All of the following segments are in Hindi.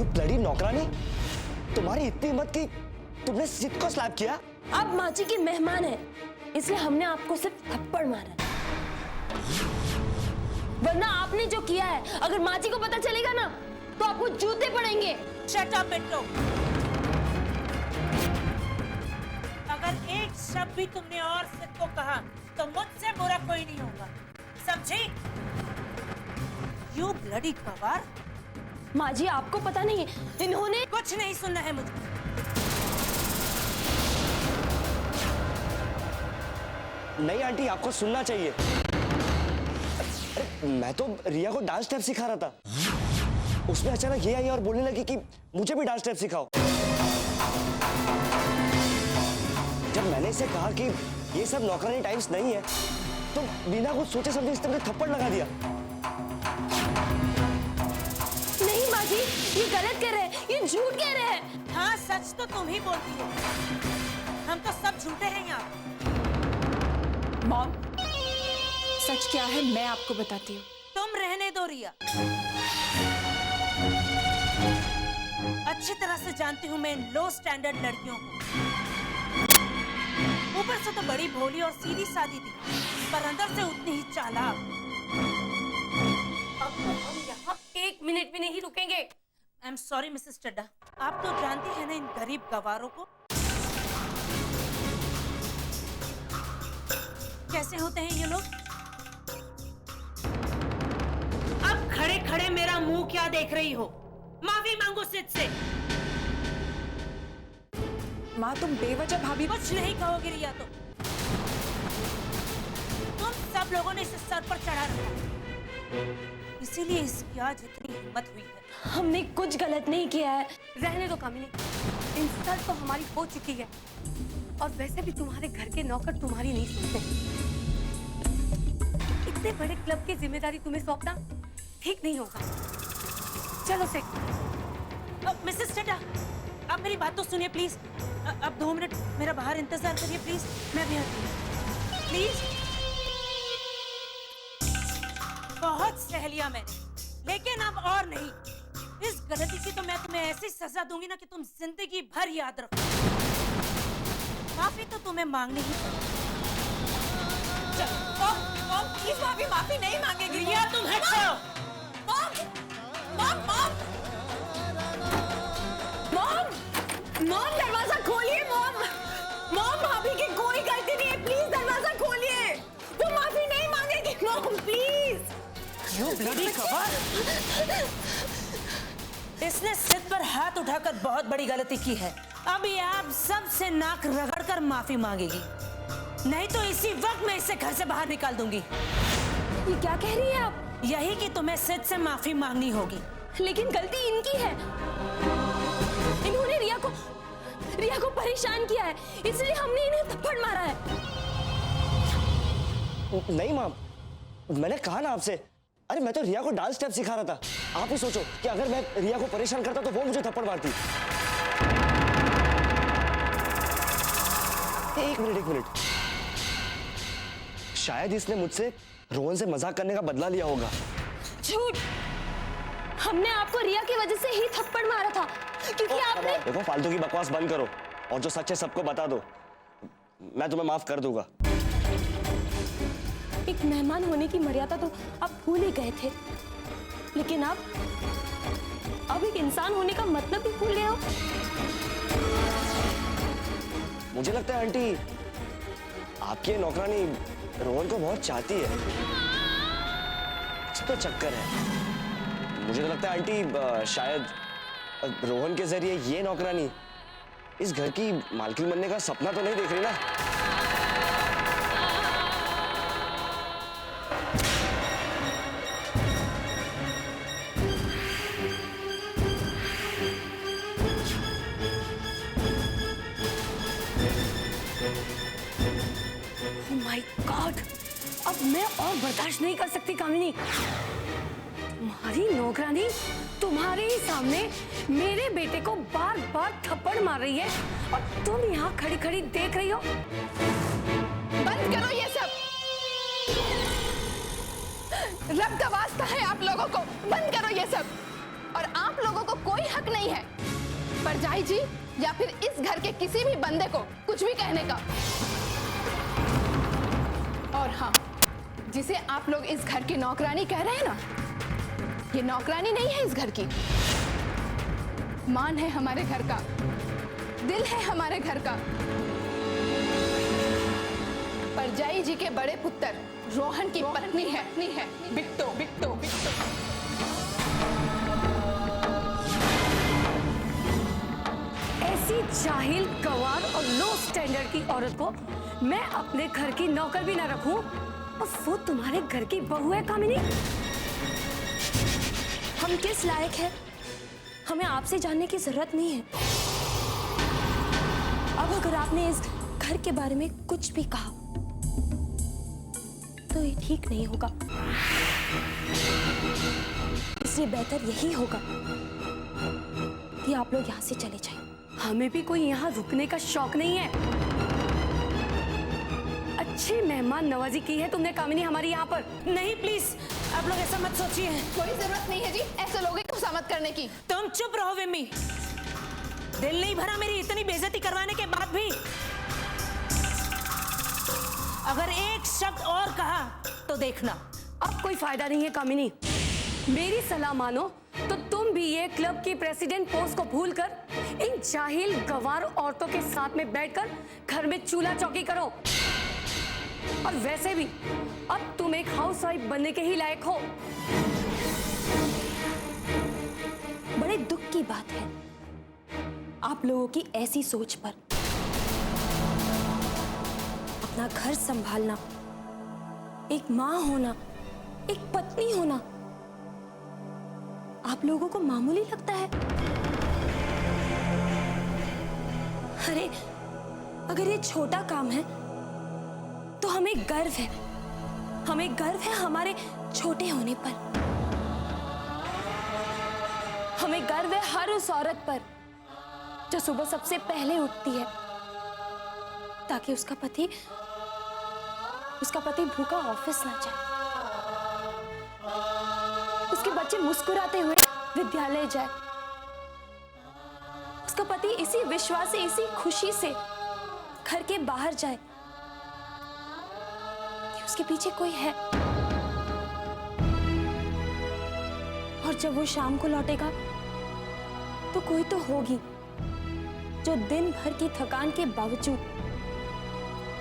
यू ब्लडी नौकरानी, तुम्हारी इतनी हिम्मत कि तुमने सिद्ध को स्लैप किया? आप माँ जी के मेहमान हैं, इसलिए हमने आपको सिर्फ थप्पड़ मारा है। वरना आपने जो किया है, अगर माँ जी को पता चलेगा ना, तो आपको जूते पड़ेंगे। Shut up Bittu. अगर एक शब्द भी तुमने और सिद्ध को कहा तो मुझसे बुरा कोई नहीं होगा, समझी? यू ब्लडी गवार। माँ जी आपको पता नहीं है, इन्होंने कुछ नहीं सुनना है मुझे। नहीं आंटी, आपको सुनना चाहिए। अरे मैं तो रिया को डांस स्टेप सिखा रहा था, उसमें अचानक ये आई और बोलने लगी कि मुझे भी डांस स्टेप सिखाओ। जब मैंने इसे कहा कि ये सब नौकरानी टाइम्स नहीं है, तो बिना कुछ सोचे समझे इसने मुझे थप्पड़ लगा दिया। नहीं माँ जी, ये गलत कह रहे हैं, ये झूठ कह रहे हैं। हाँ, सच तो तुम ही बोलती हो, हम तो सब झूठे हैं यहाँ। मॉम, सच क्या है मैं आपको बताती हूँ। तुम रहने दो रिया, अच्छी तरह से जानती हूँ मैं इन लो स्टैंडर्ड लड़कियों को। ऊपर से तो बड़ी भोली और सीधी सादी थी, पर अंदर से उतनी ही चालाक। अब तो हम यहाँ 1 मिनट भी नहीं रुकेंगे। आई एम सॉरी मिसेस चड्डा, आप तो जानती हैं ना इन गरीब गवारों को कैसे होते हैं ये लोग। अब खड़े खड़े मेरा मुंह क्या देख रही हो? माफी मांगो सिद्ध से। माँ तुम बेवजह भाभी कुछ नहीं कहोगे रिया, तुम सब लोगों ने इसे सर पर चढ़ा रखा, इसीलिए इसकी आज इतनी हिम्मत हुई है। हमने कुछ गलत नहीं किया है। रहने दो कामिनी, इंसल्ट तो हमारी हो चुकी है, और वैसे भी तुम्हारे घर के नौकर तुम्हारी नहीं सुनते। इतने बड़े क्लब की जिम्मेदारी तुम्हें सौंपना ठीक नहीं होगा। चलो सेठ। मिसेस चड्डा, आप मेरी बात तो सुनिए प्लीज। अब 2 मिनट मेरा बाहर इंतजार करिए प्लीज, मैं भी आती हूँ प्लीज। बहुत सह लिया मैंने, लेकिन अब और नहीं। इस गलती की तो मैं तुम्हें ऐसी सजा दूंगी ना कि तुम जिंदगी भर याद रखो। माफी तो तुम्हें मांगनी ही पड़ेगी। प्लीज भाभी माफी नहीं मांगेगी। रिया तुम हट जाओ। मॉम दरवाजा खोलिए। मॉम भाभी की कोई गलती नहीं है, प्लीज दरवाजा खोलिए। वो माफी नहीं मांगेगी। Mom please. यू ब्लडी गवार। इसने सिद्ध पर हाथ उठाकर बहुत बड़ी गलती की है। अभी आप सबसे नाक रगड़कर माफी मांगेगी, नहीं तो इसी वक्त मैं इसे घर से बाहर निकाल दूंगी। ये क्या कह रही है आप? यही कि तुम्हें सिद्ध से माफी मांगनी होगी। लेकिन गलती इनकी है, इन्होंने रिया को परेशान किया है, इसलिए हमने इन्हें थप्पड़ मारा है। नहीं माँ, मैंने कहा ना आपसे, अरे मैं तो रिया को डांस स्टेप सिखा रहा था। आप ही सोचो कि अगर मैं रिया को परेशान करता तो वो मुझे थप्पड़ मारती। एक मिनट, शायद इसने मुझसे रोहन से मजाक करने का बदला लिया होगा। झूठ, हमने आपको रिया की वजह से ही थप्पड़ मारा था, क्योंकि आपने। देखो फालतू की बकवास बंद करो और जो सच है सबको बता दो, मैं तुम्हें माफ कर दूंगा। एक मेहमान होने की मर्यादा तो आप भूल ही गए थे, लेकिन अब एक इंसान होने का मतलब भी भूल गए हो। मुझे लगता है आंटी, आपकी नौकरानी रोहन को बहुत चाहती है। कुछ तो चक्कर है। मुझे तो लगता है आंटी, शायद रोहन के जरिए ये नौकरानी इस घर की मालकिन बनने का सपना तो नहीं देख रही ना। माय गॉड, अब मैं और बर्दाश्त नहीं कर सकती कामिनी। तुम्हारी नौकरानी तुम्हारे ही सामने मेरे बेटे को बार बार थप्पड़ मार रही है, और तुम यहाँ खड़ी खड़ी देख रही हो। बंद करो ये सब, रब दवास्ता है आप लोगों को। बंद करो ये सब। और आप आप लोगों को कोई हक नहीं है परजाई जी या फिर इस घर के किसी भी बंदे को कुछ भी कहने का। और हाँ, जिसे आप लोग इस घर की नौकरानी कह रहे हैं ना, ये नौकरानी नहीं है इस घर की। मान है हमारे घर का, दिल है हमारे घर का। परजाई जी के बड़े पुत्र रोहन की पत्नी है बिट्टो बिट्टो बिट्टो। ऐसी जाहिल, गंवार और लो स्टैंडर्ड की औरत को मैं अपने घर की नौकर भी ना रखूं, और वो तुम्हारे घर की बहू है कामिनी। हम किस लायक हैं, हमें आपसे जानने की जरूरत नहीं है। अब अगर आपने इस घर के बारे में कुछ भी कहा तो ये ठीक नहीं होगा, इसलिए बेहतर यही होगा कि आप लोग यहाँ से चले जाएं। हमें भी कोई यहाँ रुकने का शौक नहीं है। अच्छी मेहमान नवाजी की है तुमने कामिनी हमारी यहाँ पर। नहीं प्लीज, आप लोग ऐसा मत सोचिए। कोई जरूरत नहीं है जी ऐसे लोगों को खुशामद करने की। तुम चुप रहो विम्मी। दिल नहीं भरा मेरी इतनी बेइज्जती करवाने के बाद भी। अगर एक शब्द और कहा तो देखना। अब कोई फायदा नहीं है कामिनी, मेरी सलाह मानो तो तुम भी ये क्लब की प्रेसिडेंट पोस्ट को भूलकर इन जाहिल, गंवार औरतों के साथ में बैठकर घर में चूल्हा चौकी करो। और वैसे भी अब तुम एक हाउसवाइफ बनने के ही लायक हो। बड़े दुख की बात है आप लोगों की ऐसी सोच पर। अपना घर संभालना, एक मां होना, एक पत्नी होना आप लोगों को मामूली लगता है। अरे अगर ये छोटा काम है तो हमें गर्व है, हमें गर्व है हमारे छोटे होने पर। हमें गर्व है हर उस औरत पर जो सुबह सबसे पहले उठती है ताकि उसका पति भूखा ऑफिस ना जाए, उसके बच्चे मुस्कुराते हुए विद्यालय जाए, उसका पति इसी विश्वास से, इसी खुशी से घर के बाहर जाए कि उसके पीछे कोई है। और जब वो शाम को लौटेगा तो कोई तो होगी जो दिन भर की थकान के बावजूद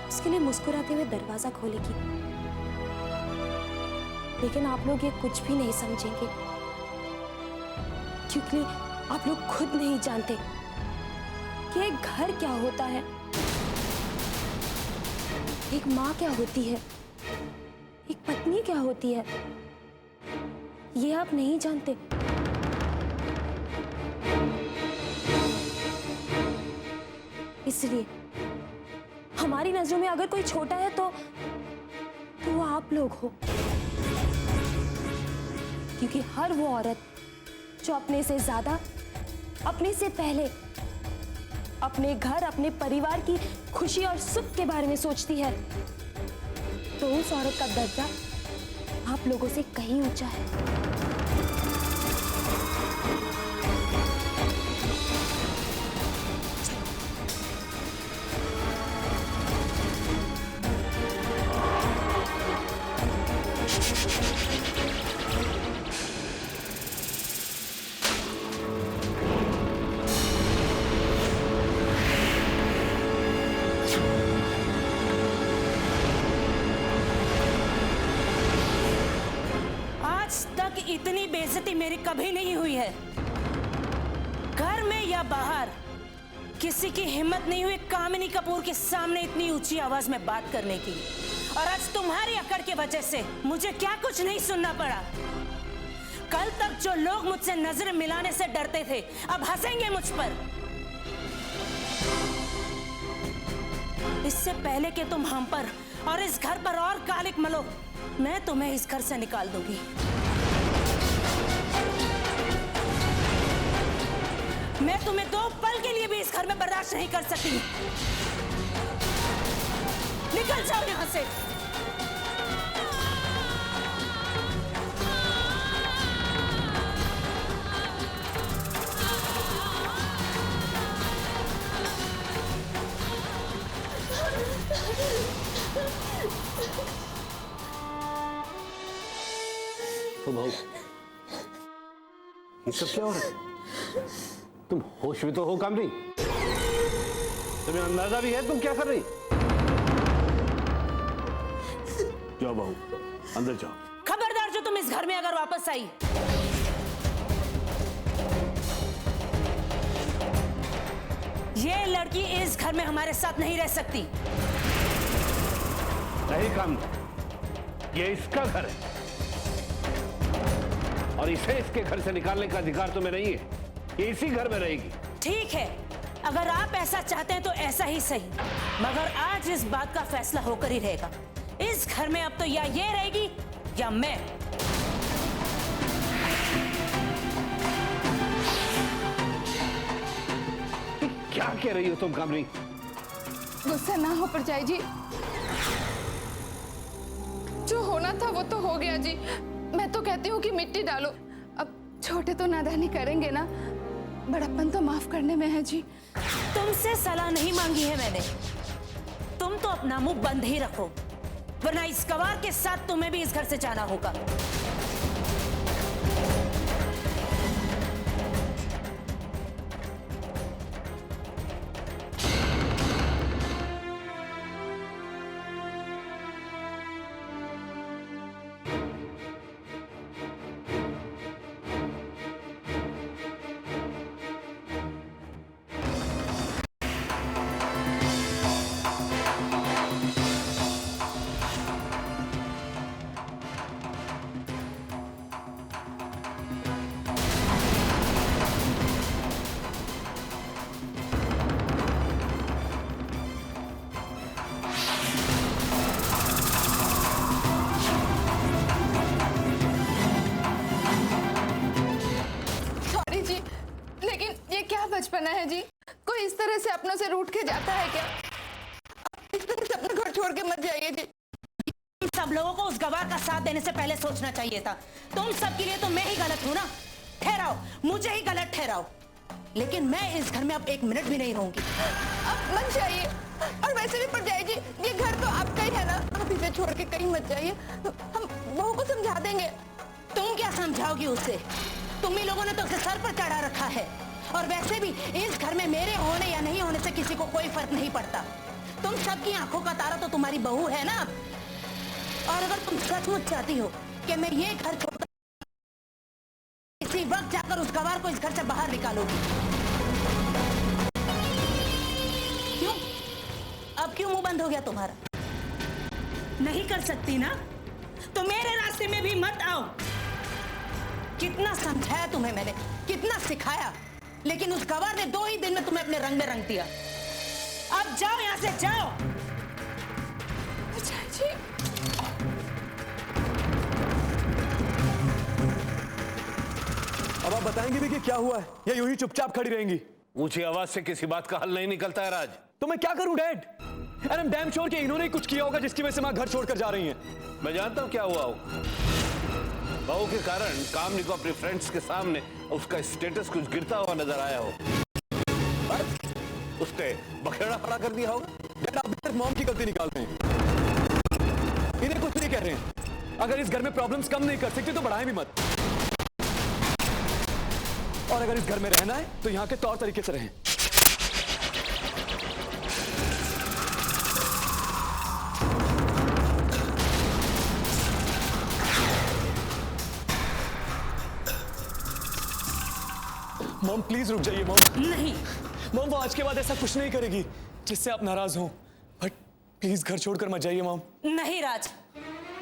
उसके लिए मुस्कुराते हुए दरवाजा खोलेगी। लेकिन आप लोग ये कुछ भी नहीं समझेंगे क्योंकि आप लोग खुद नहीं जानते कि एक घर क्या होता है, एक माँ क्या होती है, एक पत्नी क्या होती है, ये आप नहीं जानते। इसलिए हमारी नजरों में अगर कोई छोटा है तो वो आप लोग हो, क्योंकि हर वो औरत जो अपने से ज्यादा, अपने से पहले अपने घर, अपने परिवार की खुशी और सुख के बारे में सोचती है, तो उस औरत का दर्जा आप लोगों से कहीं ऊंचा है। इतनी बेइज्जती मेरी कभी नहीं हुई है। घर में या बाहर किसी की हिम्मत नहीं हुई कामिनी कपूर के सामने इतनी ऊंची आवाज में बात करने की। और आज तुम्हारी अकड़ की वजह से मुझे क्या कुछ नहीं सुनना पड़ा। कल तक जो लोग मुझसे नजरें मिलाने से डरते थे अब हंसेंगे मुझ पर। इससे पहले कि तुम हम पर और इस घर पर और कालिक मलो, मैं तुम्हें इस घर से निकाल दूंगी। मैं तुम्हें 2 पल के लिए भी इस घर में बर्दाश्त नहीं कर सकती। निकल जाओ यहां से। बहू, ये सब क्या हो रहा है? तुम होश में तो हो कामनी? तुम्हें अंदाजा भी है तुम क्या कर रही? जाओ बहू, अंदर जाओ। खबरदार जो तुम इस घर में अगर वापस आई, ये लड़की इस घर में हमारे साथ नहीं रह सकती। नहीं कामनी, ये इसका घर है और इसे इसके घर से निकालने का अधिकार तुम्हें नहीं है। ये इसी घर में रहेगी। ठीक है, अगर आप ऐसा चाहते हैं तो ऐसा ही सही, मगर आज इस बात का फैसला होकर ही रहेगा। इस घर में अब तो या ये रहेगी या मैं। क्या कह रही हो तुम कामनी? गुस्सा ना हो परजाई जी, जो होना था वो तो हो गया जी। मैं तो कहती हूँ कि मिट्टी डालो। अब छोटे तो नादानी करेंगे ना, बड़प्पन तो माफ करने में है जी। तुमसे सलाह नहीं मांगी है मैंने। तुम तो अपना मुंह बंद ही रखो, वरना इस गवार के साथ तुम्हें भी इस घर से जाना होगा। बचपना है जी, कोई इस तरह से अपनों से रूठ के जाता है क्या? इस तरह से अपना घर छोड़ के मत जाइए जी। सब लोगों को उस गवार का साथ देने से पहले सोचना चाहिए था। तुम सबके लिए तो मैं ही गलत हूँ ना। ठहराओ, मुझे ही गलत ठहराओ, लेकिन मैं इस घर में अब एक मिनट भी नहीं रहूंगी। अब मत जाइए, और वैसे भी पड़ जाइए जी, ये घर तो आपका ही है ना। आप इसे छोड़ के कहीं मत जाइए, हम बहू को समझा देंगे। तुम क्या समझाओगी उसे? तुम ही लोगों ने तो उसे सर पर चढ़ा रखा है, और वैसे भी इस घर में मेरे होने या नहीं होने से किसी को कोई फर्क नहीं पड़ता। तुम सबकी आंखों का तारा तो तुम्हारी बहू है ना। और अगर तुम सचमुच चाहती हो कि मैं ये घर छोड़कर इसी वक्त जाकर उस गवार को इस घर से बाहर निकालोगी, क्यों? अब क्यों मुंह बंद हो गया तुम्हारा? नहीं कर सकती ना, तो मेरे रास्ते में भी मत आओ। कितना समझाया तुम्हें मैंने, कितना सिखाया, लेकिन उस गवार ने 2 ही दिन में तुम्हें अपने रंग में रंग दिया। अब जाओ यहां से, जाओ। अच्छा जी, अब आप बताएंगे भी कि क्या हुआ है या यूं ही चुपचाप खड़ी रहेंगी? ऊंची आवाज से किसी बात का हल नहीं निकलता है राज। तो मैं क्या करूं dad? And I am damn sure कि इन्होंने ही कुछ किया होगा जिसकी वजह से मां घर छोड़कर जा रही हैं। मैं जानता हूं क्या हुआ हो। बहू के कारण कामनी को अपने फ्रेंड्स के सामने उसका स्टेटस कुछ गिरता हुआ नजर आया हो, बस उसने बखेड़ा खड़ा कर दिया होगा। डैड, आप सिर्फ मॉम की गलती निकाल रहे हैं, इन्हें कुछ नहीं कह रहे हैं। अगर इस घर में प्रॉब्लम्स कम नहीं कर सकते तो बढ़ाएं भी मत, और अगर इस घर में रहना है तो यहां के तौर तरीके से रहें। मॉम प्लीज रुक जाइए। मॉम नहीं, मॉम, वो आज के बाद ऐसा कुछ नहीं करेगी जिससे आप नाराज हो, बट प्लीज घर छोड़कर मत जाइए मॉम। नहीं राज,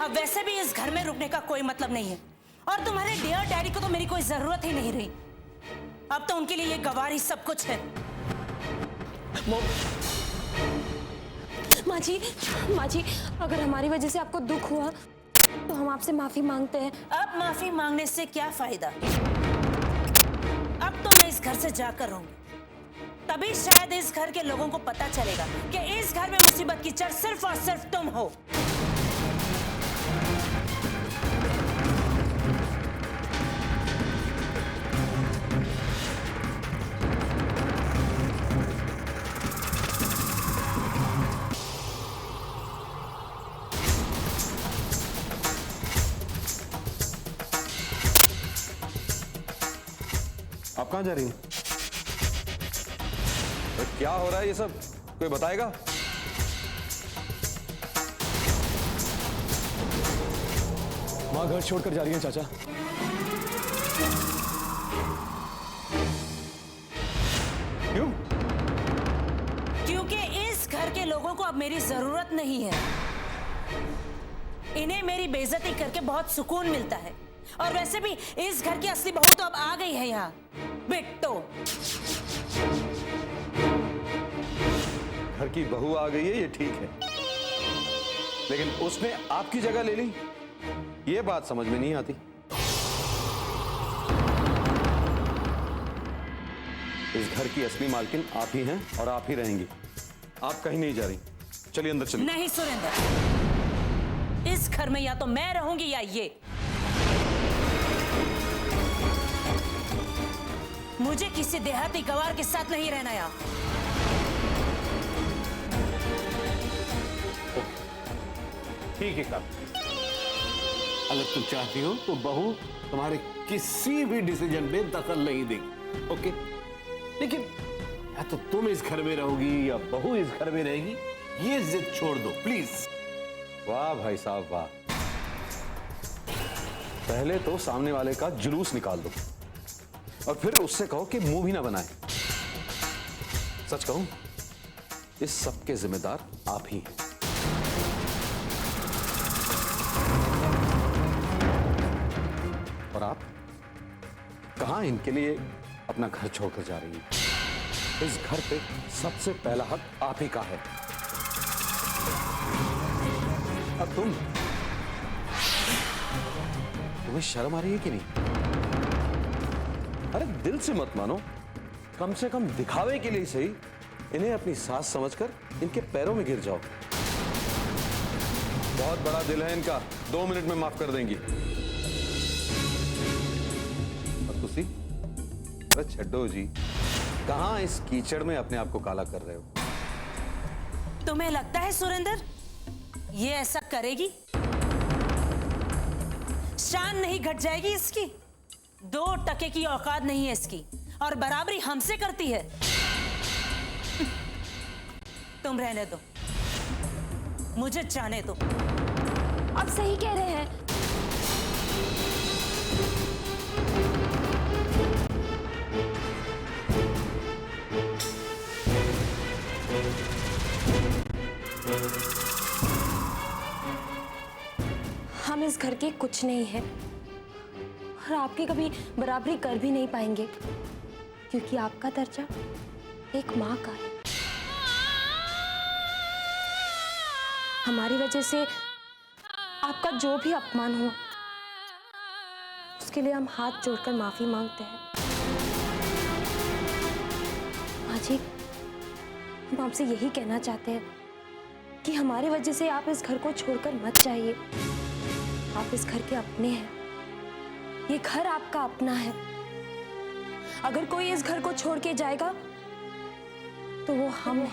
अब वैसे भी इस घर में रुकने का कोई मतलब नहीं है, और तुम्हारे डियर डैडी को तो मेरी कोई जरूरत ही नहीं रही। अब तो उनके लिए ये गवार ही सब कुछ है। मॉम, माँ जी, अगर हमारी वजह से आपको दुख हुआ तो हम आपसे माफी मांगते हैं। अब माफी मांगने से क्या फायदा? अब तो मैं इस घर से जाकर रहूंगी, तभी शायद इस घर के लोगों को पता चलेगा कि इस घर में मुसीबत की जड़ सिर्फ और सिर्फ तुम हो। आप कहाँ जा रही हैं? अरे क्या हो रहा है ये सब, कोई बताएगा? माँ घर छोड़कर जा रही है चाचा। क्यों? क्योंकि इस घर के लोगों को अब मेरी जरूरत नहीं है। इन्हें मेरी बेइज्जती करके बहुत सुकून मिलता है। और वैसे भी इस घर की असली बहू तो अब आ गई है यहाँ, बिट्टो। घर की बहू आ गई है ये ठीक है, लेकिन उसने आपकी जगह ले ली, ये बात समझ में नहीं आती। इस घर की असली मालकिन आप ही हैं और आप ही रहेंगी। आप कहीं नहीं जा रही। चलिए अंदर चलिए। नहीं सुरेंद्र, इस घर में या तो मैं रहूंगी या ये। मुझे किसी देहाती गवार के साथ नहीं रहना यहाँ। ठीक है काम। अगर तुम चाहती हो तो बहू तुम्हारे किसी भी डिसीजन में दखल नहीं देगी, ओके? लेकिन या तो तुम इस घर में रहोगी या बहू इस घर में रहेगी, ये जिद छोड़ दो प्लीज। वाह भाई साहब वाह। पहले तो सामने वाले का जुलूस निकाल दो और फिर उससे कहो कि मुंह भी ना बनाए। सच कहूं, इस सब के जिम्मेदार आप ही हैं। और आप कहां इनके लिए अपना घर छोड़कर जा रही हैं? इस घर पे सबसे पहला हक आप ही का है। अब तुम्हें शर्म आ रही है कि नहीं? अरे दिल से मत मानो, कम से कम दिखावे के लिए सही इन्हें अपनी सास समझकर इनके पैरों में गिर जाओ। बहुत बड़ा दिल है इनका, 2 मिनट में माफ कर देंगी। और तुसी? अरे छड्डो जी, कहां इस कीचड़ में अपने आप को काला कर रहे हो? तुम्हें लगता है सुरेंद्र ये ऐसा करेगी? शान नहीं घट जाएगी इसकी? 2 टके की औकात नहीं है इसकी और बराबरी हमसे करती है। तुम रहने दो, मुझे जाने दो। आप सही कह रहे हैं। हम इस घर के कुछ नहीं हैं और आपकी कभी बराबरी कर भी नहीं पाएंगे, क्योंकि आपका दर्जा एक माँ का है। हमारी वजह से आपका जो भी अपमान हुआ, उसके लिए हम हाथ जोड़कर माफी मांगते हैं। माँ जी, हम आपसे यही कहना चाहते हैं कि हमारी वजह से आप इस घर को छोड़कर मत जाइए। आप इस घर के अपने हैं, ये घर आपका अपना है। अगर कोई इस घर को छोड़ के जाएगा तो वो हम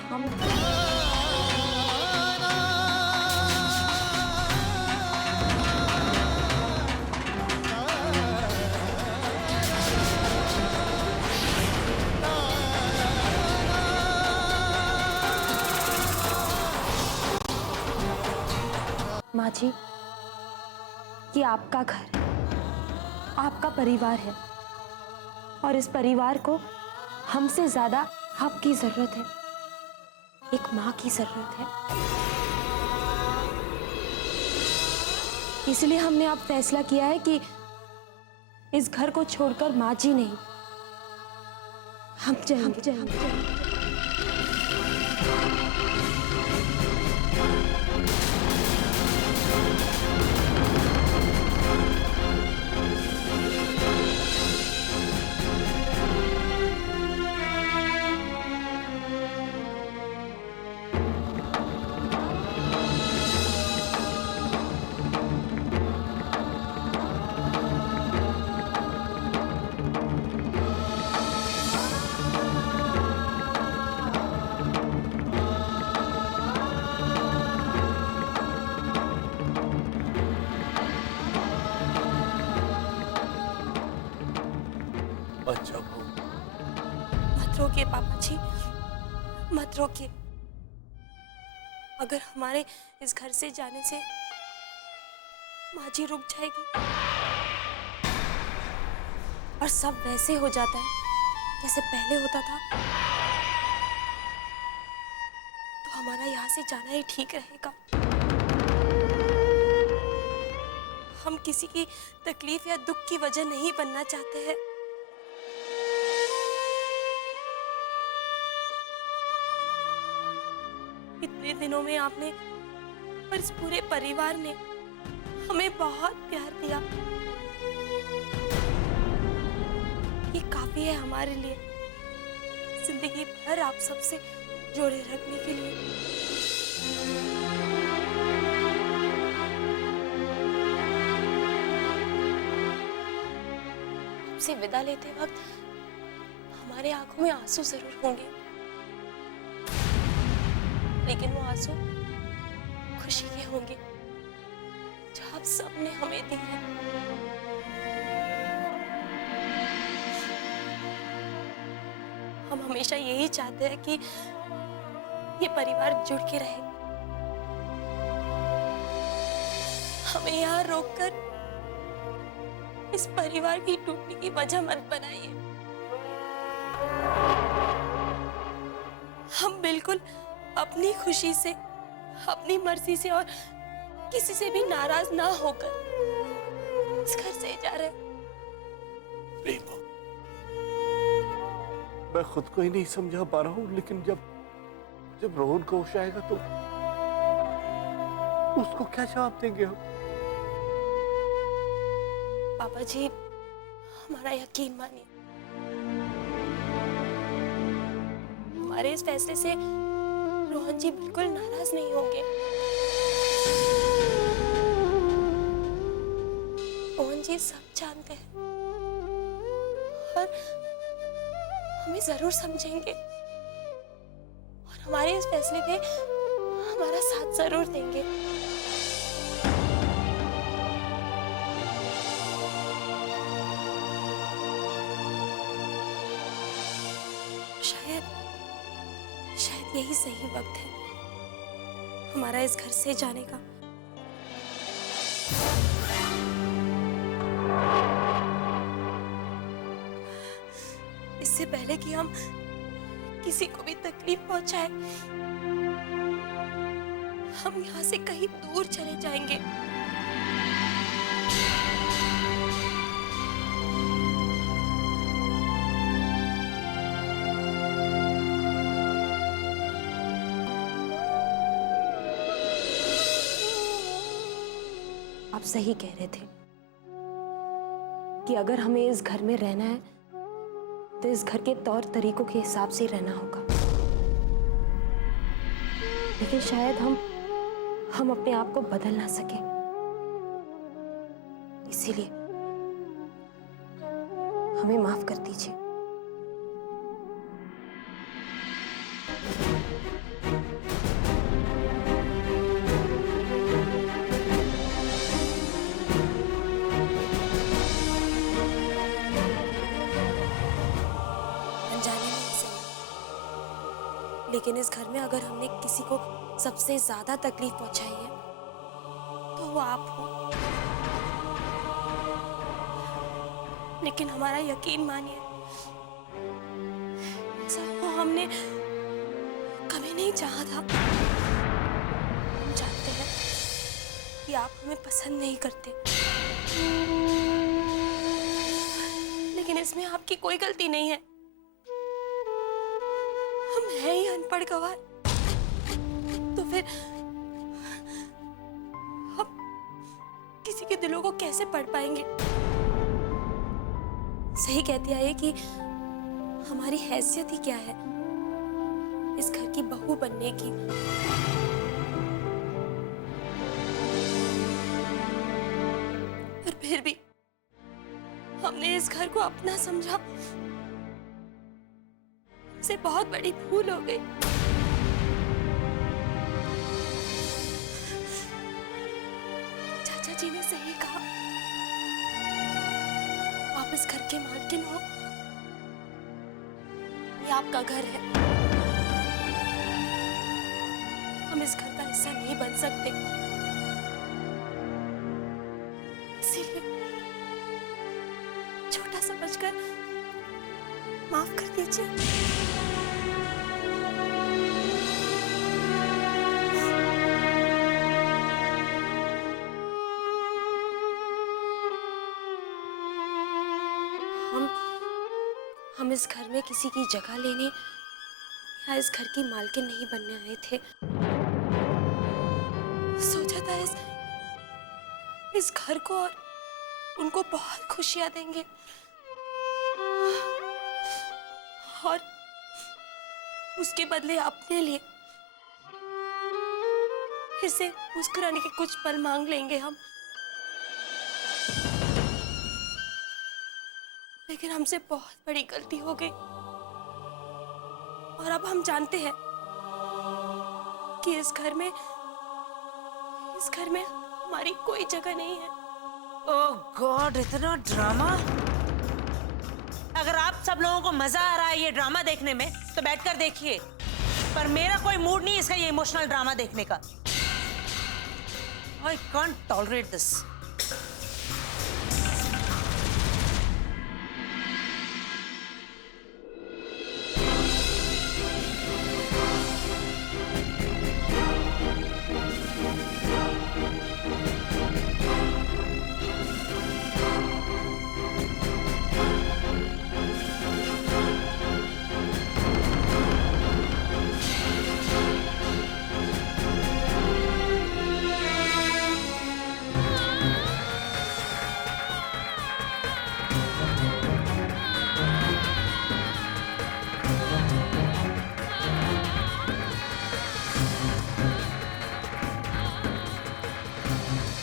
माँ जी, ये आपका घर है, आपका परिवार है और इस परिवार को हमसे ज्यादा आपकी जरूरत है, एक माँ की जरूरत है। इसलिए हमने अब फैसला किया है कि इस घर को छोड़कर माँ जी नहीं, हम जाएंगे। अच्छा बहू, मत रोकिए पापा जी, मत रोकिए। अगर हमारे इस घर से जाने से माँ जी रुक जाएगी और सब वैसे हो जाता है जैसे पहले होता था, तो हमारा यहाँ से जाना ही ठीक रहेगा। हम किसी की तकलीफ या दुख की वजह नहीं बनना चाहते हैं। इतने दिनों में आपने और इस पूरे परिवार ने हमें बहुत प्यार दिया। ये काफी है हमारे लिए, जिंदगी भर आप सबसे जोड़े रखने के लिए। आपसे विदा लेते वक्त हमारे आंखों में आंसू जरूर होंगे, लेकिन वो आंसू खुशी के होंगे जो आप सबने हमें दी है। हम हमेशा यही चाहते हैं कि ये परिवार जुड़ के रहे। हमें यहाँ रोककर इस परिवार की टूटने की वजह मत बनाइए। हम बिल्कुल अपनी खुशी से, अपनी मर्जी से और किसी से भी नाराज ना होकर इस घर से जा रहे हैं। मैं खुद को ही नहीं समझा पा रहा हूँ, लेकिन जब रोहन को होश आएगा तो उसको क्या जवाब देंगे हम? पापा जी, हमारा यकीन मानिए, हमारे इस फैसले से रोहन जी बिल्कुल नाराज नहीं होंगे। रोहन जी सब जानते हैं और हमें जरूर समझेंगे और हमारे इस फैसले पे हमारा साथ जरूर देंगे। शायद यही सही वक्त है हमारा इस घर से जाने का। इससे पहले कि हम किसी को भी तकलीफ पहुंचाए, हम यहाँ से कहीं दूर चले जाएंगे। आप सही कह रहे थे कि अगर हमें इस घर में रहना है तो इस घर के तौर तरीकों के हिसाब से रहना होगा। लेकिन शायद हम अपने आप को बदल ना सके, इसीलिए हमें माफ कर दीजिए। लेकिन इस घर में अगर हमने किसी को सबसे ज्यादा तकलीफ पहुंचाई है तो वो आप हो। लेकिन हमारा यकीन मानिए, ऐसा हो हमने कभी नहीं चाहा था। हम जानते हैं कि आप हमें पसंद नहीं करते, लेकिन इसमें आपकी कोई गलती नहीं है। हम हैं ही अनपढ़ गवार, तो फिर हम किसी के दिलों को कैसे पढ़ पाएंगे? सही कहती है कि हमारी हैसियत ही क्या है इस घर की बहू बनने की। पर फिर भी हमने इस घर को अपना समझा, से बहुत बड़ी भूल हो गई। चाचा जी ने सही कहा, आप इस घर के मालकिन हो, ये आपका घर है। हम इस घर का हिस्सा नहीं बन सकते, इसीलिए छोटा समझकर माफ कर दीजिए। हम इस घर में किसी की जगह लेने या इस घर की मालकिन नहीं बनने आए थे। सोचा था इस घर को और उनको बहुत खुशियां देंगे और उसके बदले अपने लिए फिर से मुस्कुराने के कुछ पल मांग लेंगे हम। लेकिन हमसे बहुत बड़ी गलती हो गई और अब हम जानते हैं कि इस घर में हमारी कोई जगह नहीं है। ओह गॉड, इतना ड्रामा। अगर आप सब लोगों को मजा आ रहा है ये ड्रामा देखने में तो बैठकर देखिए, पर मेरा कोई मूड नहीं इसका ये इमोशनल ड्रामा देखने का। I can't tolerate this.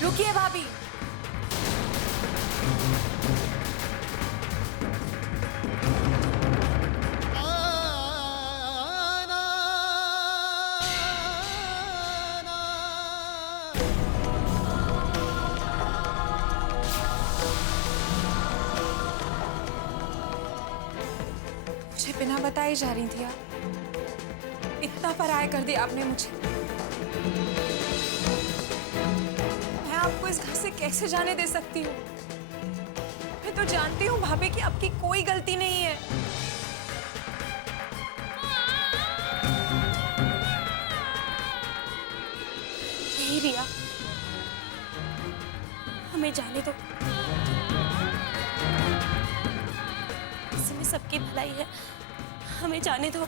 रुकिए भाभी। मुझे बिना बताए जा रही थी आप। इतना पराया कर दिया आपने मुझे। मैं आपको इस घर से कैसे जाने दे सकती हूँ? मैं तो जानती हूँ भाभी कि आपकी कोई गलती नहीं है। नहीं रिया, हमें जाने दो। इसमें सबकी भलाई है, हमें जाने दो।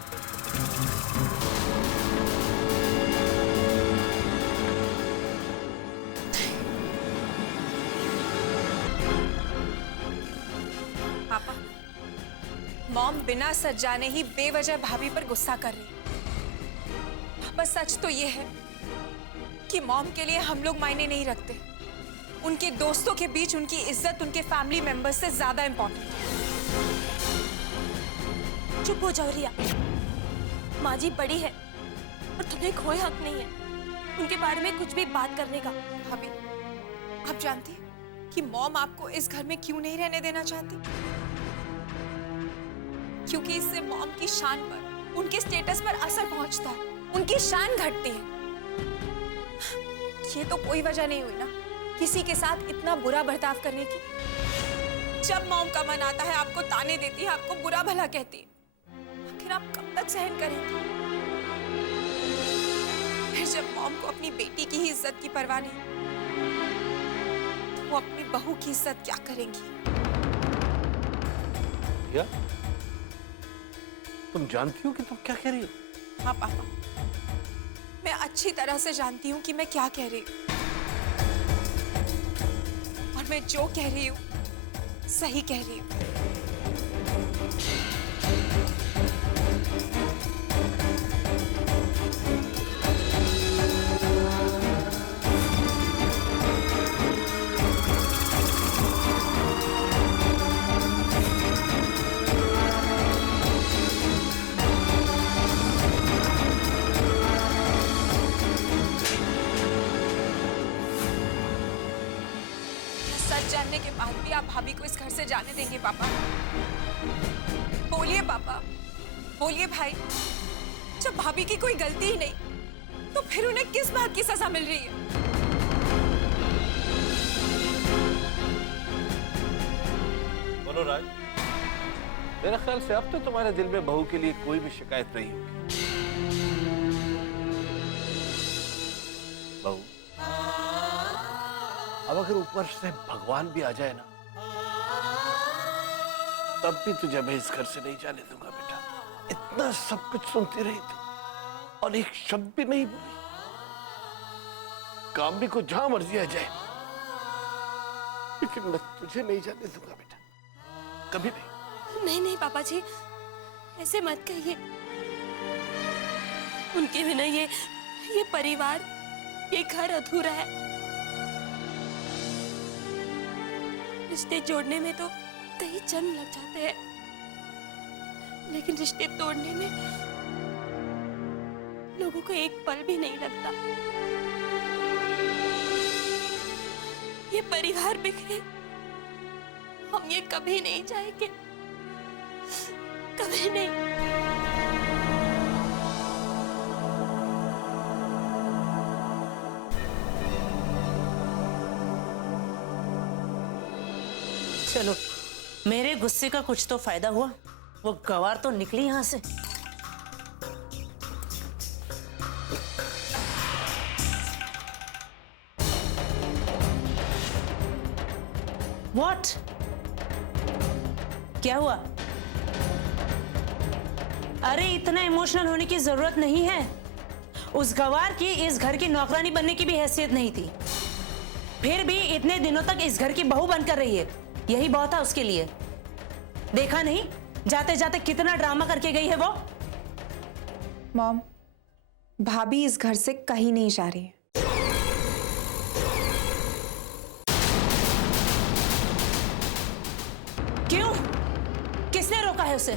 पापा, मॉम बिना सच जाने ही बेवजह भाभी पर गुस्सा कर रही है। पापा सच तो ये है कि मॉम के लिए हम लोग मायने नहीं रखते। उनके दोस्तों के बीच उनकी इज्जत उनके फैमिली मेंबर्स से ज्यादा इंपॉर्टेंट है। चुप हो जाओ रिया, माँ जी बड़ी है और तुम्हें कोई हक नहीं है उनके बारे में कुछ भी बात करने का। भाभी, आप जानती हैं कि मॉम आपको इस घर में क्यों नहीं रहने देना चाहती? क्योंकि इससे मॉम की शान पर, उनके स्टेटस पर असर पहुंचता है, उनकी शान घटती है। ये तो कोई वजह नहीं हुई ना किसी के साथ इतना बुरा बर्ताव करने की। जब मॉम का मन आता है आपको ताने देती है, आपको बुरा भला कहती है। आखिर आप कब तक सहन करेंगे? फिर जब मॉम को अपनी बेटी की ही इज्जत की परवाह नहीं, तो वो अपनी बहू की इज्जत क्या करेंगी? क्या तुम जानती हो कि तुम क्या कह रही हो? हाँ पापा, मैं अच्छी तरह से जानती हूँ कि मैं क्या कह रही हूँ, और मैं जो कह रही हूँ सही कह रही हूँ। सच जानने के बाद भी आप भाभी को इस घर से जाने देंगे पापा? बोलिए पापा, बोलिए भाई, जब भाभी की कोई गलती ही नहीं तो फिर उन्हें किस बात की सजा मिल रही है? बोलो राज, मेरे ख्याल से अब तो तुम्हारे दिल में बहू के लिए कोई भी शिकायत नहीं होगी। बहू, अब अगर ऊपर से भगवान भी आ जाए ना, तब भी तुझे मैं इस घर से नहीं जाने दूंगा बेटा। इतना सब कुछ सुनती रही तू और एक शब्द भी नहीं बोली। काम भी को जहां मर्जी आ जाए, लेकिन मैं तुझे नहीं जाने दूंगा बेटा, कभी नहीं। नहीं नहीं पापा जी, ऐसे मत कहिए। उनके बिना ये परिवार, ये घर अधूरा है। रिश्ते जोड़ने में तो कई जन्म लग जाते हैं, लेकिन रिश्ते तोड़ने में लोगों को एक पल भी नहीं लगता। ये परिवार बिखरे, हम ये कभी नहीं चाहेंगे, कभी नहीं। चलो, मेरे गुस्से का कुछ तो फायदा हुआ। वो गवार तो निकली यहां से। What? क्या हुआ? अरे इतना इमोशनल होने की जरूरत नहीं है। उस गवार की इस घर की नौकरानी बनने की भी हैसियत नहीं थी, फिर भी इतने दिनों तक इस घर की बहू बनकर रही है। यही बहुत है उसके लिए। देखा नहीं जाते जाते कितना ड्रामा करके गई है वो। मॉम, भाभी इस घर से कहीं नहीं जा रही है। क्यों? किसने रोका है उसे?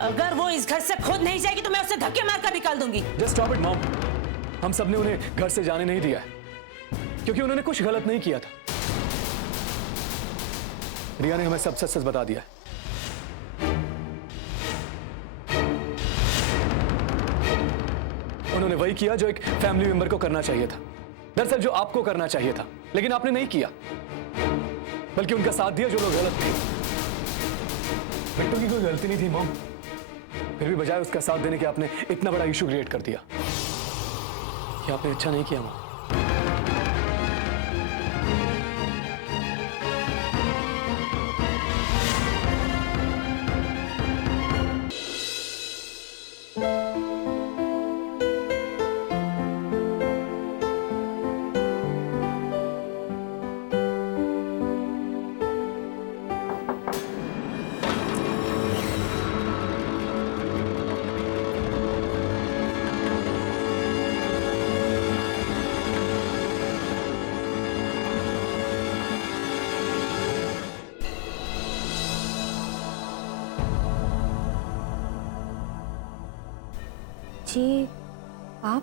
अगर वो इस घर से खुद नहीं जाएगी तो मैं उसे धक्के मारकर निकाल दूंगी। Just stop it mom. हम सबने उन्हें घर से जाने नहीं दिया है, क्योंकि उन्होंने कुछ गलत नहीं किया था। रिया ने हमें सब सच सच बता दिया। उन्होंने वही किया जो एक फैमिली मेंबर को करना चाहिए था, दरअसल जो आपको करना चाहिए था, लेकिन आपने नहीं किया, बल्कि उनका साथ दिया जो लोग गलत थे। बिट्टू की कोई गलती नहीं थी मॉम, फिर भी बजाय उसका साथ देने के आपने इतना बड़ा इशू क्रिएट कर दिया। ये आपने अच्छा नहीं किया मॉम। जी आप?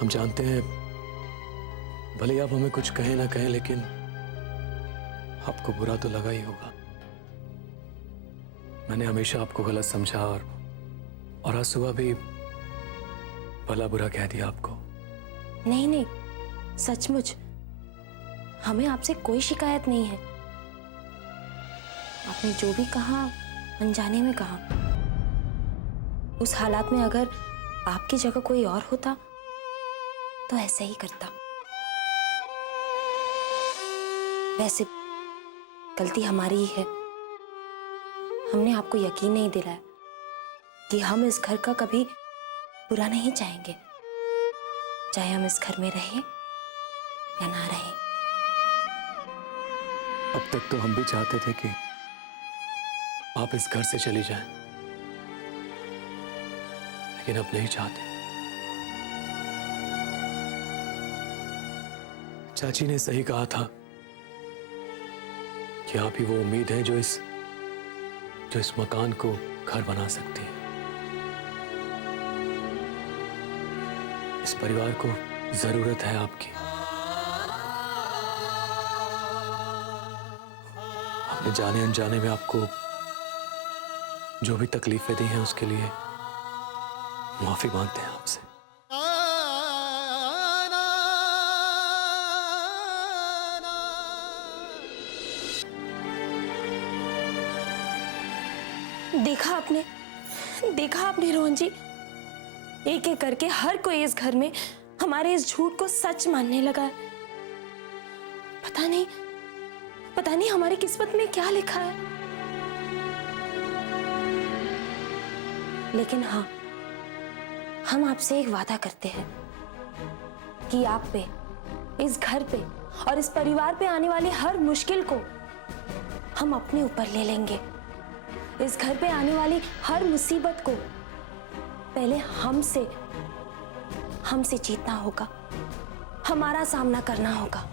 हम जानते हैं भले ही आप हमें कुछ कहें ना कहें, लेकिन आपको बुरा तो लगा ही होगा। मैंने हमेशा आपको गलत समझा और आज सुबह भी भला बुरा कह दिया आपको। नहीं नहीं, सचमुच हमें आपसे कोई शिकायत नहीं है। आपने जो भी कहा अनजाने में कहा। उस हालात में अगर आपकी जगह कोई और होता तो ऐसे ही करता। वैसे गलती हमारी ही है। हमने आपको यकीन नहीं दिलाया कि हम इस घर का कभी बुरा नहीं चाहेंगे, चाहे हम इस घर में रहें या ना रहें। अब तक तो हम भी चाहते थे कि आप इस घर से चली जाएं, लेकिन अब नहीं चाहते। चाची ने सही कहा था कि आप ही वो उम्मीद है जो इस मकान को घर बना सकती है। इस परिवार को जरूरत है आपकी। आपने जाने अनजाने में आपको जो भी तकलीफें दी हैं उसके लिए माफी मांगते हैं आपसे। देखा आपने रोहन जी, एक एक करके हर कोई इस घर में हमारे इस झूठ को सच मानने लगा है। पता नहीं हमारी किस्मत में क्या लिखा है। लेकिन हाँ, हम आपसे एक वादा करते हैं कि आप पे, इस घर पे और इस परिवार पे आने वाली हर मुश्किल को हम अपने ऊपर ले लेंगे। इस घर पे आने वाली हर मुसीबत को पहले हमसे जीतना होगा, हमारा सामना करना होगा।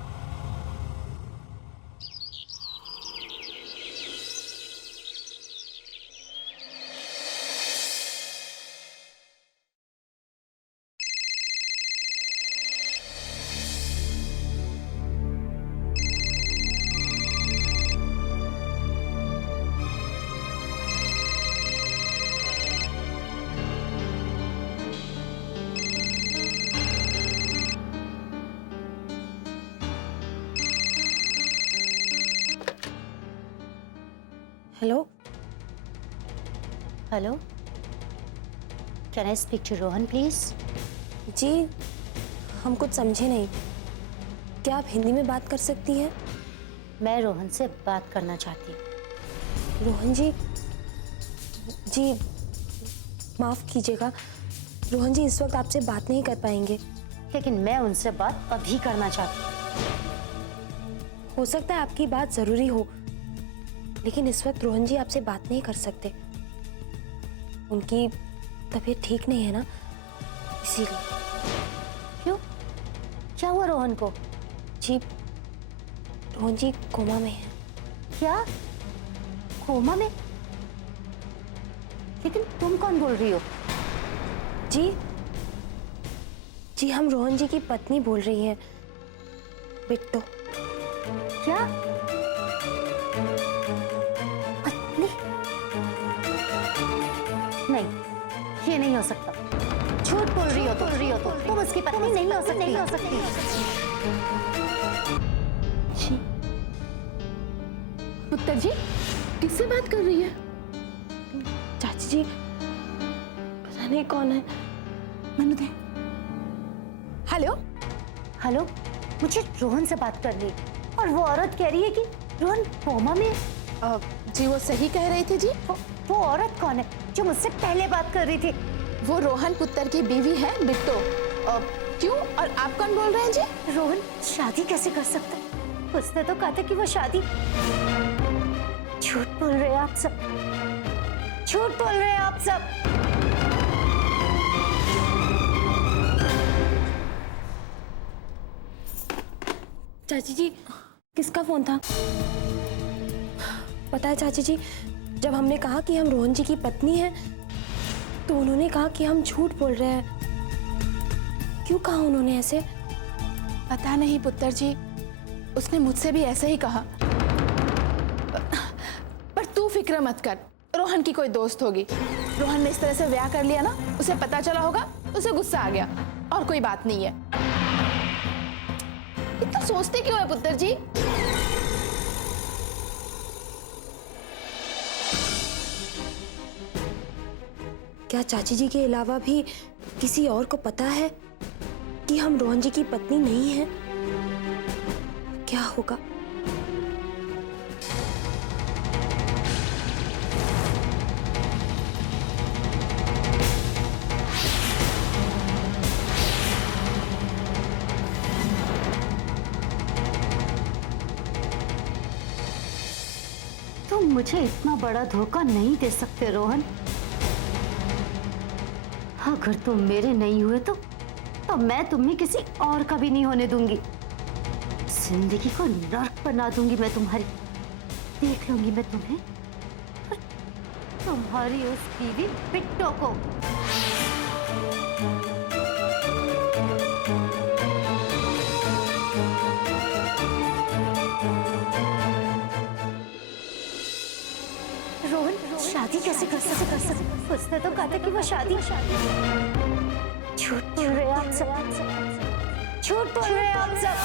Hello hello, can I speak to Rohan please? जी, हम कुछ समझे नहीं। क्या आप हिंदी में बात कर सकती हैं? मैं रोहन से बात करना चाहती हूँ। रोहन जी, माफ कीजिएगा, रोहन जी इस वक्त आपसे बात नहीं कर पाएंगे। लेकिन मैं उनसे बात अभी करना चाहती हूँ। हो सकता है आपकी बात जरूरी हो, लेकिन इस वक्त रोहन जी आपसे बात नहीं कर सकते। उनकी तबीयत ठीक नहीं है ना, इसीलिए। क्यों? क्या हुआ रोहन को? जी, रोहन जी कोमा में है। क्या? कोमा में? लेकिन तुम कौन बोल रही हो? जी हम रोहन जी की पत्नी बोल रही हैं, बिट्टो। क्या? पत्नी? नहीं, ये नहीं हो सकता। झूठ बोल रही हो तुम उसकी पत्नी नहीं हो सकती। जी, पुत्र जी किससे बात कर रही है? चाची जी, पता नहीं कौन है। मैंने दे। हेलो हेलो, मुझे रोहन से बात करनी है और वो औरत कह रही है कि रोहन कोमा में। जी वो सही कह रही थी जी। वो औरत कौन है जो मुझसे पहले बात कर रही थी? वो रोहन पुत्र की बीवी है बिट्टो। क्यों, और आप कौन बोल रहे हैं जी? रोहन शादी कैसे कर सकता है? उसने तो कहा था कि वो शादी। झूठ बोल रहे हैं आप सब, झूठ बोल रहे हैं आप सब। चाची जी, किसका फोन था? पता है चाची जी, जब हमने कहा कि हम रोहन जी की पत्नी हैं, तो उन्होंने कहा कि हम झूठ बोल रहे हैं। क्यों कहा उन्होंने ऐसे? पता नहीं पुत्र जी, उसने मुझसे भी ऐसे ही कहा। पर तू फिक्र मत कर, रोहन की कोई दोस्त होगी। रोहन ने इस तरह से ब्याह कर लिया ना, उसे पता चला होगा, उसे गुस्सा आ गया, और कोई बात नहीं है। इतना सोचते क्यों है पुत्र जी? क्या चाची जी के अलावा भी किसी और को पता है कि हम रोहन जी की पत्नी नहीं हैं? क्या होगा? तुम मुझे इतना बड़ा धोखा नहीं दे सकते रोहन। अगर तुम मेरे नहीं हुए तो मैं तुम्हें किसी और का भी नहीं होने दूंगी। जिंदगी को नर्क बना दूंगी मैं तुम्हारी। देख लूंगी मैं तुम्हें, तुम्हारी उस बीवी बिट्टो को। रोहन शादी कैसे कर सकते? उसने तो कहा था कि वो शादी झूठ बोल रहे आप सब, झूठ बोल रहे आप सब।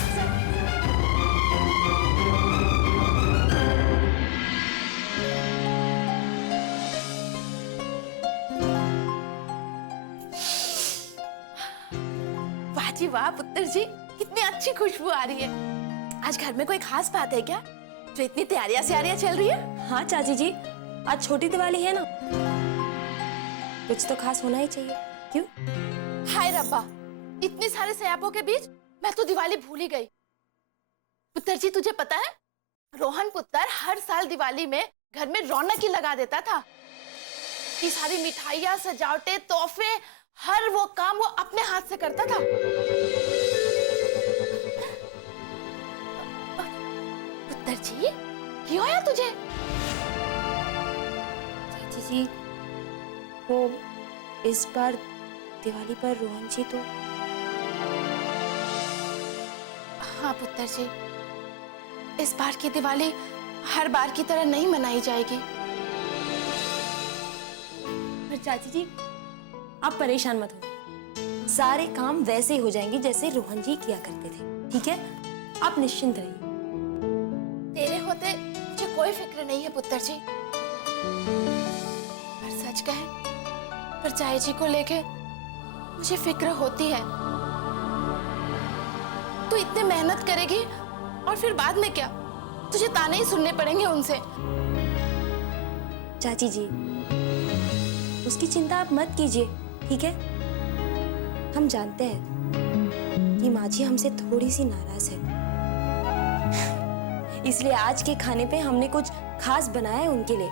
वाह जी वाह पुत्र जी, कितनी अच्छी खुशबू आ रही है। आज घर में कोई खास बात है क्या, जो इतनी तैयारियां चल रही है? हाँ चाची जी, आज छोटी दिवाली है ना, कुछ तो खास होना ही चाहिए। क्यों? हाय रब्बा, इतने सारे सयापों के बीच मैं तो दिवाली भूल ही गई। पुत्र जी तुझे पता है, रोहन पुत्र हर साल दिवाली में घर में रौनक ही लगा देता था। ये सारी मिठाइयाँ, सजावटें, तोहफे, हर वो काम वो अपने हाथ से करता था। पुत्र जी क्यों आया तुझे? चाची जी, वो इस बार दिवाली पर रोहन जी तो। हाँ पुत्र जी, इस बार की दिवाली हर बार की तरह नहीं मनाई जाएगी। पर चाची जी आप परेशान मत हो, सारे काम वैसे ही हो जाएंगे जैसे रोहन जी किया करते थे, ठीक है? आप निश्चिंत रहिए। तेरे होते मुझे कोई फिक्र नहीं है पुत्र जी, पर सच कहे परचाई जी को लेके मुझे फिक्र होती है। तू इतनी मेहनत करेगी और फिर बाद में क्या, तुझे ताने ही सुनने पड़ेंगे उनसे। चाची जी उसकी चिंता आप मत कीजिए, ठीक है? हम जानते हैं कि माँ जी हमसे थोड़ी सी नाराज है, इसलिए आज के खाने पे हमने कुछ खास बनाया है उनके लिए,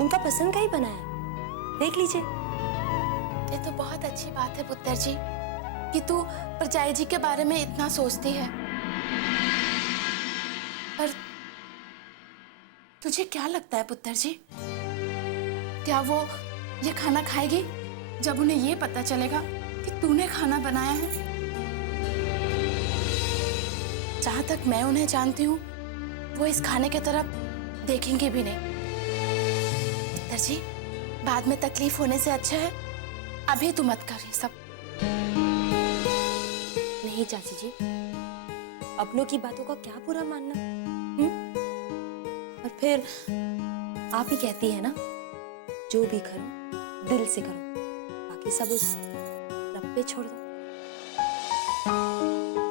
उनका पसंद का ही बनाया, देख लीजिए। ये तो बहुत अच्छी बात है पुत्र जी कि तू परचाई जी के बारे में इतना सोचती है। पर तुझे क्या लगता है पुत्र जी, क्या वो ये खाना खाएगी जब उन्हें ये पता चलेगा कि तूने खाना बनाया है? जहां तक मैं उन्हें जानती हूँ, वो इस खाने की तरफ देखेंगे भी नहीं। पुत्र जी, बाद में तकलीफ होने से अच्छा है अभी तू मत कर ये सब। नहीं चाची जी, अपनों की बातों का क्या बुरा मानना, और फिर आप ही कहती है ना, जो भी करो दिल से करो, बाकी सब उस रब पे छोड़ दो।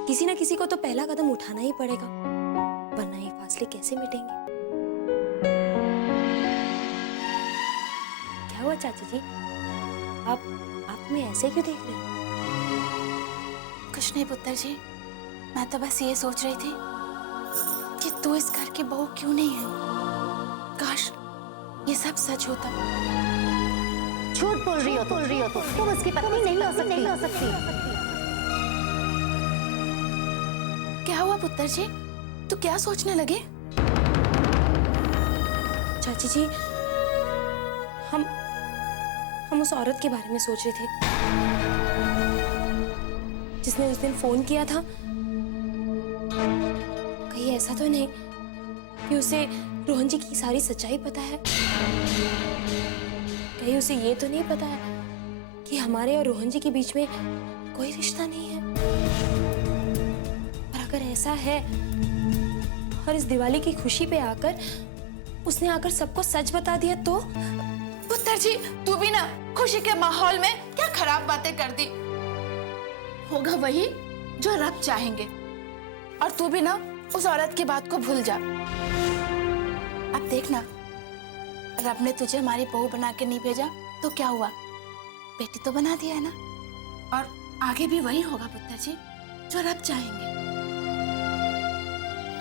किसी ना किसी को तो पहला कदम उठाना ही पड़ेगा, वरना ये फासले कैसे मिटेंगे? क्या हुआ चाची जी, आप में ऐसे क्यों देख रहे हैं? कुछ नहीं पुत्र जी, मैं तो बस ये सोच रही थी कि तू इस घर की बहू क्यों नहीं है। काश ये सब सच होता। झूठ बोल रही हो तुम उसकी पत्नी नहीं हो सकती। क्या हुआ पुत्र जी, तू क्या सोचने लगे? चाची जी, हम उस औरत के बारे में सोच रहे थे जिसने उस दिन फोन किया था। कहीं ऐसा तो नहीं कि उसे रोहन जी की सारी सच्चाई पता है? कहीं उसे ये तो नहीं पता है कि हमारे और रोहन जी के बीच में कोई रिश्ता नहीं है? पर अगर ऐसा है और इस दिवाली की खुशी पे आकर उसने आकर सबको सच बता दिया तो? पुत्र जी, तू भी ना खुशी के माहौल में क्या खराब बातें कर दी। होगा वही जो रब चाहेंगे, और तू भी ना उस औरत की बात को भूल जा। अब देखना, रब ने तुझे हमारी बहू बना के नहीं भेजा तो क्या हुआ, बेटी तो बना दिया है ना। और आगे भी वही होगा पुत्र जी जो रब चाहेंगे।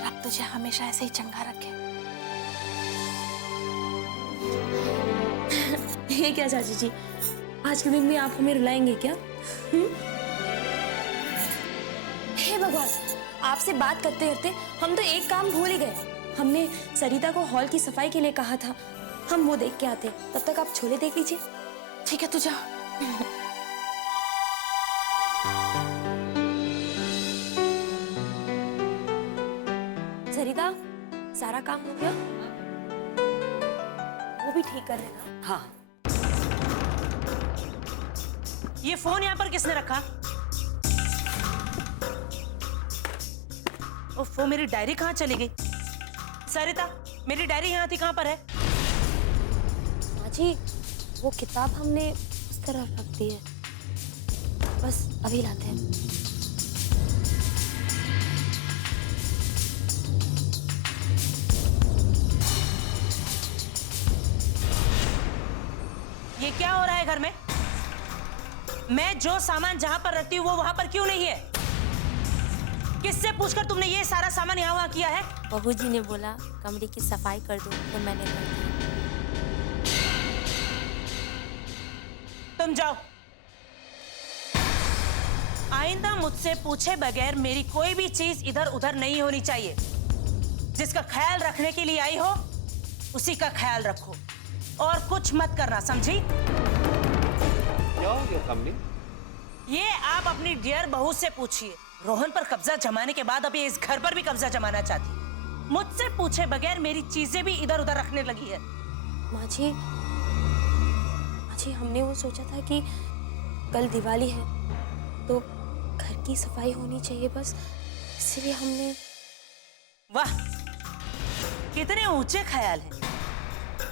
रब तुझे हमेशा ऐसे ही चंगा रखे। ये क्या चाची जी, आज के दिन भी आप हमें रुलाएंगे क्या? हे भगवान, आपसे बात करते करते हम तो एक काम भूल ही गए। हमने सरिता को हॉल की सफाई के लिए कहा था, हम वो देख के आते हैं। तब तक आप छोले देख लीजिए। ठीक है, तू जा। सरिता, सारा काम हो गया? वो भी ठीक कर लेना। हाँ। ये फोन यहाँ पर किसने रखा? ओफो, मेरी डायरी कहाँ चली गई? सरिता, मेरी डायरी यहाँ थी, कहाँ पर है? माँ जी, वो किताब हमने उस तरफ रख दी है, बस अभी लाते हैं। ये क्या हो रहा है घर में? मैं जो सामान जहां पर रखती हूँ वो वहां पर क्यों नहीं है? किससे पूछकर तुमने ये सारा सामान यहाँ वहां किया है? बहू जी ने बोला कमरे की सफाई कर दो, तो मैंने कर दी। तुम जाओ। आइंदा मुझसे पूछे बगैर मेरी कोई भी चीज इधर उधर नहीं होनी चाहिए। जिसका ख्याल रखने के लिए आई हो उसी का ख्याल रखो और कुछ मत करना, समझी? क्या हो गया कामनी? ये आप अपनी डियर बहू से पूछिए। रोहन पर कब्जा जमाने के बाद अभी इस घर पर भी कब्जा जमाना चाहती। मुझसे पूछे बगैर मेरी चीजें भी इधर उधर रखने लगी है। माँ जी, हमने वो सोचा था कि कल दिवाली है तो घर की सफाई होनी चाहिए, बस इसलिए हमने। वाह, कितने ऊंचे ख्याल हैं।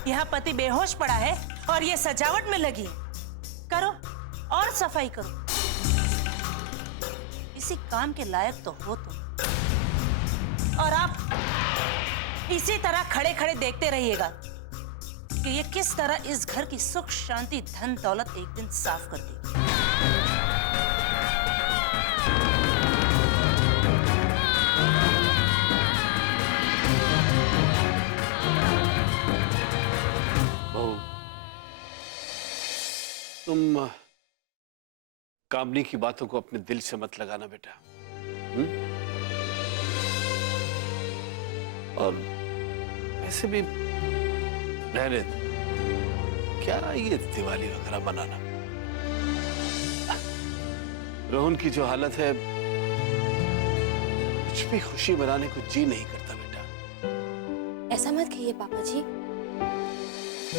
यहाँ पति बेहोश पड़ा है और ये सजावट में लगी। करो और सफाई करो। इसी काम के लायक तो हो तुम। और आप इसी तरह खड़े खड़े देखते रहिएगा कि ये किस तरह इस घर की सुख शांति धन दौलत एक दिन साफ कर देगी। तुम कामनी की बातों को अपने दिल से मत लगाना बेटा। और ऐसे भी रहने दो। क्या ये दिवाली वगैरह मनाना? रोहन की जो हालत है, कुछ भी खुशी मनाने को जी नहीं करता बेटा। ऐसा मत कहिए पापा जी।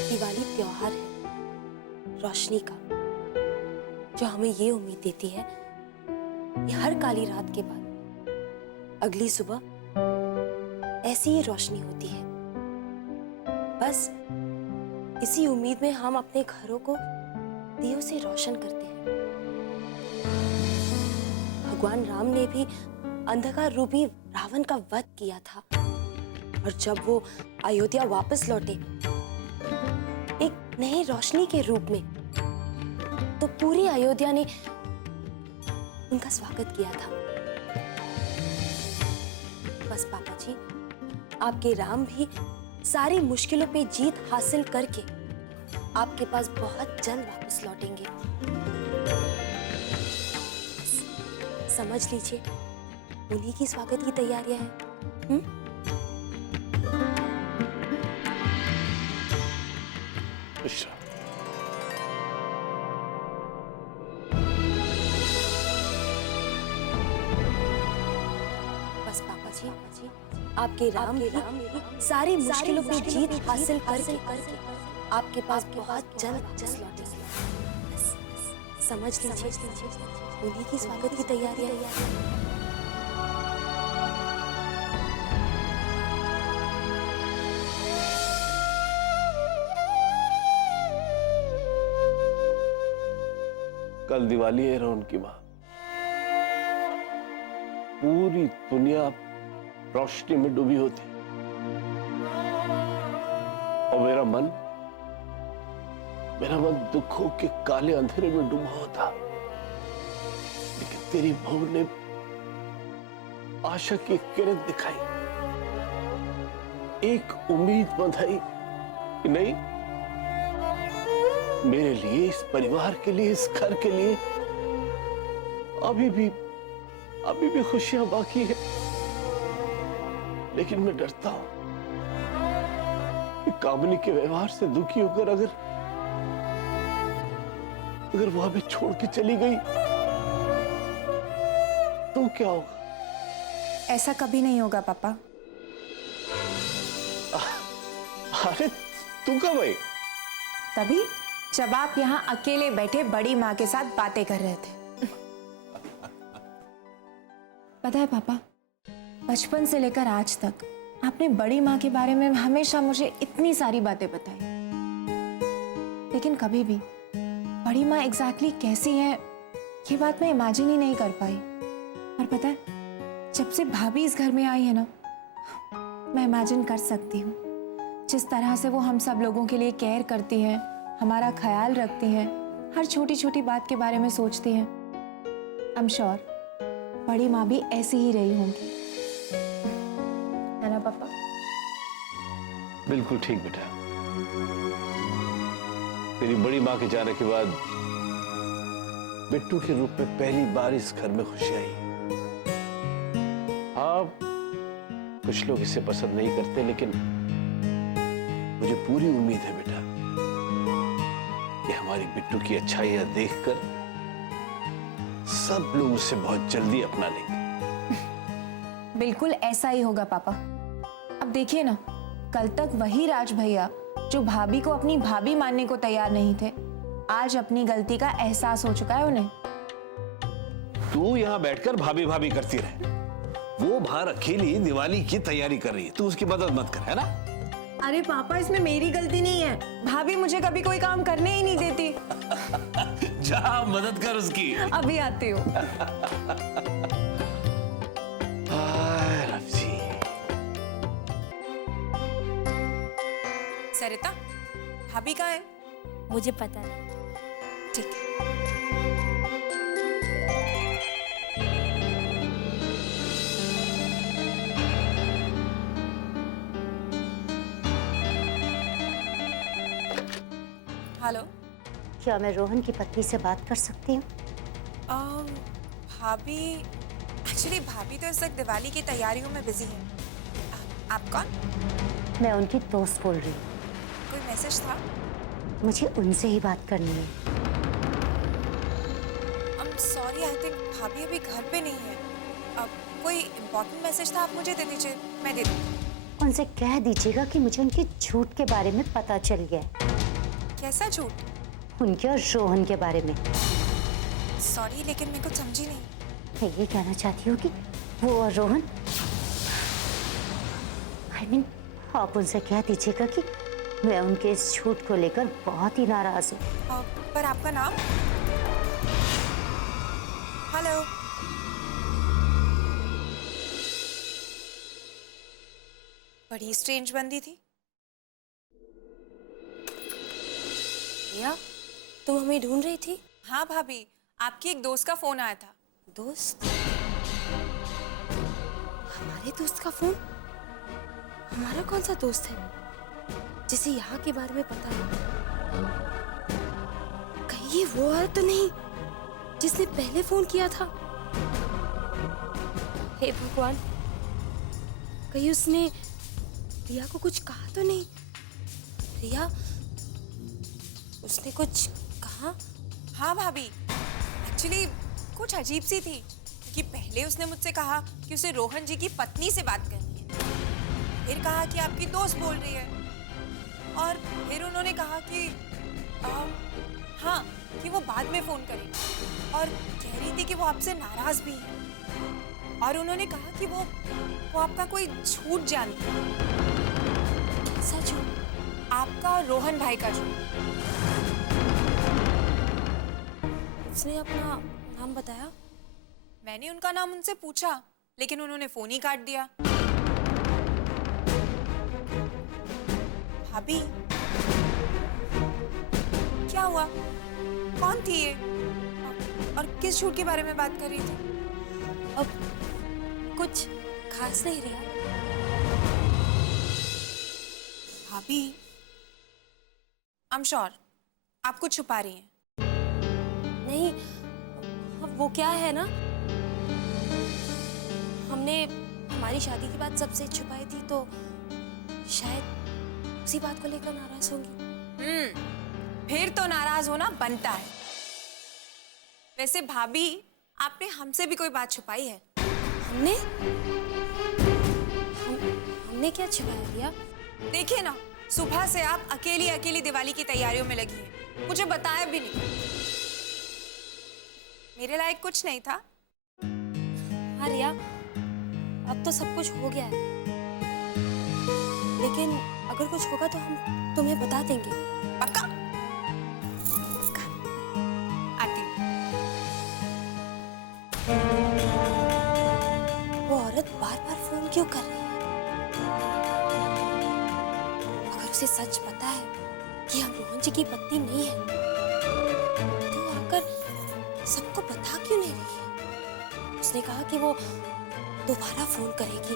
दिवाली त्योहार है रोशनी का, जो हमें ये उम्मीद देती है कि हर काली रात के बाद अगली सुबह ऐसी ही रोशनी होती है। बस इसी उम्मीद में हम अपने घरों को दियों से रोशन करते हैं। भगवान राम ने भी अंधकार रूपी रावण का वध किया था, और जब वो अयोध्या वापस लौटे एक नई रोशनी के रूप में, तो पूरी अयोध्या ने उनका स्वागत किया था। बस पापा जी, आपके राम भी सारी मुश्किलों पे जीत हासिल करके आपके पास बहुत जल्द वापस लौटेंगे। समझ लीजिए, उन्हीं की स्वागत की तैयारियां हैं। बस पापा जी, आपके राम भी सारी मुश्किलों पे जीत हासिल करके आपके पास बहुत जल्द वापस लौटेंगे। समझ लीजिए, उन्हीं की स्वागत की तैयारियां हैं। कल दिवाली है रोहन की मां। पूरी दुनिया रोशनी में डूबी होती और मेरा मन दुखों के काले अंधेरे में डूबा होता। लेकिन तेरी बहू ने आशा की किरण दिखाई, एक उम्मीद बंधाई कि नहीं, मेरे लिए, इस परिवार के लिए, इस घर के लिए अभी भी खुशियां बाकी है। लेकिन मैं डरता हूं कि कामिनी के व्यवहार से दुखी होकर अगर वो हमें छोड़ के चली गई तो क्या होगा? ऐसा कभी नहीं होगा पापा। अरे तू कब आई? तभी जब आप यहाँ अकेले बैठे बड़ी माँ के साथ बातें कर रहे थे। पता है पापा, बचपन से लेकर आज तक आपने बड़ी माँ के बारे में हमेशा मुझे इतनी सारी बातें बताई, लेकिन कभी भी बड़ी माँ एग्जैक्टली कैसी है ये बात मैं इमेजिन ही नहीं कर पाई। और पता है, जब से भाभी इस घर में आई है ना, मैं इमेजिन कर सकती हूँ जिस तरह से वो हम सब लोगों के लिए केयर करती हैं, हमारा ख्याल रखती हैं, हर छोटी छोटी बात के बारे में सोचती हैं। आई एम श्योर बड़ी माँ भी ऐसी ही रही होंगी, है ना पापा? बिल्कुल ठीक बेटा। तेरी बड़ी माँ के जाने के बाद बिट्टू के रूप में पहली बार इस घर में खुशी आई। हाँ, कुछ लोग इसे पसंद नहीं करते, लेकिन मुझे पूरी उम्मीद है बेटा कि हमारी बिट्टू की अच्छाइयां देखकर सब लोग उसे बहुत जल्दी अपना लेंगे। बिल्कुल ऐसा ही होगा पापा। अब देखिए ना, कल तक वही राज भैया जो भाभी को अपनी भाभी मानने को तैयार नहीं थे, आज अपनी गलती का एहसास हो चुका है उन्हें। तू यहाँ बैठकर भाभी भाभी करती रहे, वो बाहर अकेली दिवाली की तैयारी कर रही है, तू उसकी मदद मत कर, है ना? अरे पापा, इसमें मेरी गलती नहीं है, भाभी मुझे कभी कोई काम करने ही नहीं देती। जा मदद कर उसकी। अभी आती हूँ। सरिता, भाभी कहाँ है? मुझे पता नहीं। ठीक है। हेलो, क्या मैं रोहन की पत्नी से बात कर सकती हूँ? भाभी, एक्चुअली भाभी तो इस वक्त दिवाली की तैयारियों में बिजी है। आप कौन? मैं उनकी दोस्त बोल रही हूँ। कोई मैसेज था? मुझे उनसे ही बात करनी है। सॉरी, आई थिंक भाभी अभी घर पे नहीं है। अब कोई इम्पोर्टेंट मैसेज था, आप मुझे दे दीजिए, मैं दे दूँगी। उनसे कह दीजिएगा कि मुझे उनके झूठ के बारे में पता चल गया है। कैसा झूठ? उनके और रोहन के बारे में। सॉरी, लेकिन मैं कुछ समझी नहीं। मैं ये कहना चाहती हूँ कि वो और रोहन, I mean, आप उनसे कह दीजिएगा कि मैं उनके इस झूठ को लेकर बहुत ही नाराज हूँ। पर आपका नाम? हेलो, बड़ी स्ट्रेंज बंदी थी। रिया, तुम हमें ढूंढ रही थी? हाँ भाभी, आपकी एक दोस्त का फोन आया था। दोस्त? हमारे दोस्त का फोन? हमारा कौन सा दोस्त है जिसे यहाँ के बारे में पता है? कहीं ये वो औरत तो नहीं जिसने पहले फोन किया था? हे भगवान, कहीं उसने रिया को कुछ कहा तो नहीं? रिया, उसने कुछ कहा? हाँ भाभी, एक्चुअली कुछ अजीब सी थी, क्योंकि पहले उसने मुझसे कहा कि उसे रोहन जी की पत्नी से बात करनी है, फिर कहा कि आपकी दोस्त बोल रही है, और फिर उन्होंने कहा कि हाँ, कि वो बाद में फोन करेंगे, और कह रही थी कि वो आपसे नाराज भी है, और उन्होंने कहा कि वो आपका कोई झूठ जानती है। कैसा झूठ? आपका और रोहन भाई का झूठ। उसने अपना नाम बताया? मैंने उनका नाम उनसे पूछा, लेकिन उन्होंने फोन ही काट दिया। भाभी, क्या हुआ? कौन थी ये? और किस झूठ के बारे में बात कर रही थी? अब कुछ खास नहीं रहा। भाभी, आई एम श्योर आप कुछ छुपा रही हैं। नहीं, वो क्या है ना, हमने हमारी शादी की बात सबसे छुपाई थी तो शायद उसी बात को लेकर नाराज होंगी। फिर तो नाराज होना बनता है। वैसे भाभी, आपने हमसे भी कोई बात छुपाई है? हमने क्या छुपाया दिया? देखिए ना, सुबह से आप अकेली अकेली दिवाली की तैयारियों में लगी है, मुझे बताया भी नहीं। मेरे लायक कुछ नहीं था? हाँ रिया, अब तो सब कुछ हो गया है, लेकिन अगर कुछ होगा तो हम तुम्हें बता देंगे। पक्का? पक्का। आती हूँ। वो औरत बार बार फोन क्यों कर रही है? अगर उसे सच पता है कि हम रोहन जी की पत्नी नहीं है, तो वो आकर सबको बता क्यों नहीं रही है? उसने कहा कि वो दोबारा फोन करेगी।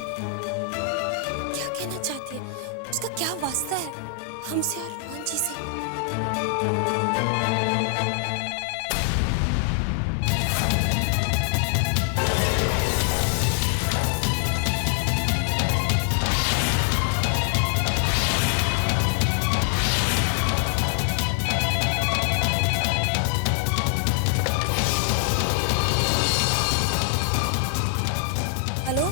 क्या कहना चाहती है? उसका क्या वास्ता है हमसे और रोहन जी से? हेलो?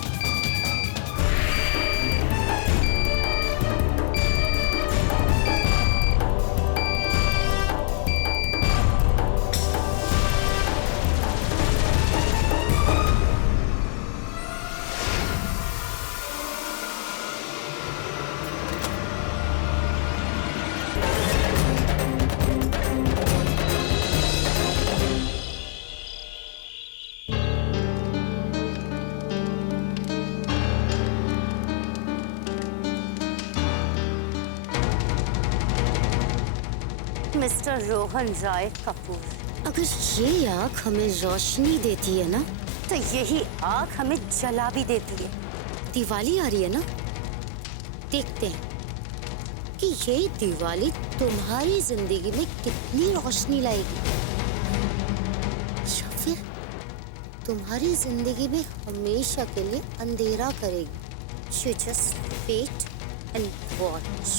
मिस्टर रोहन राय कपूर, अगर ये आग हमें रोशनी देती है ना, तो यही आग हमें जला भी देती है। दिवाली आ रही है ना, देखते हैं कि ये दिवाली तुम्हारी जिंदगी में कितनी रोशनी लाएगी, या फिर तुम्हारी जिंदगी में हमेशा के लिए अंधेरा करेगी। You just wait and watch.